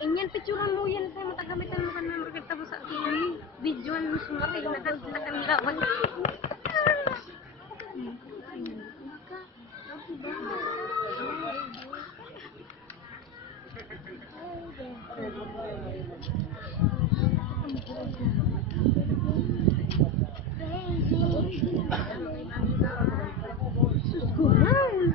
Inyan, picturean mo yan sa matagamitan mo ka na magkita mo sa videoan mo sumari, nakanilawag. Suskuhan.